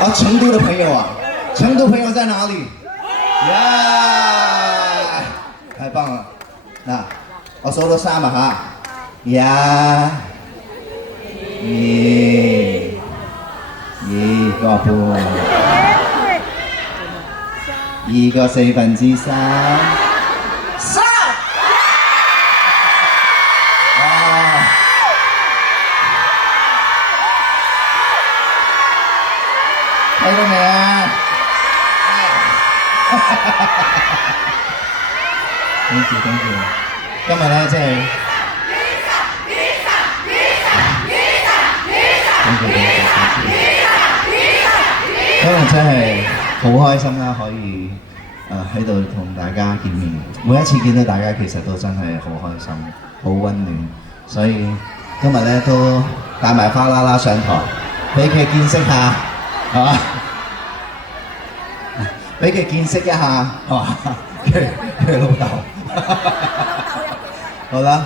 啊，成都的朋友啊，成都朋友在哪里？呀，太棒了！那我數到3啊嚇，2個半，2個3/4，3。睇到未啊？Thank you，thank you。今日咧，即係今日真係好開心啦，可以喺度同大家見面。每一次見到大家，其實都真係好開心，好溫暖。所以今日咧都帶埋花啦啦上台，俾佢見識下，係嘛？俾佢見識一下，係嘛？佢老豆。好啦。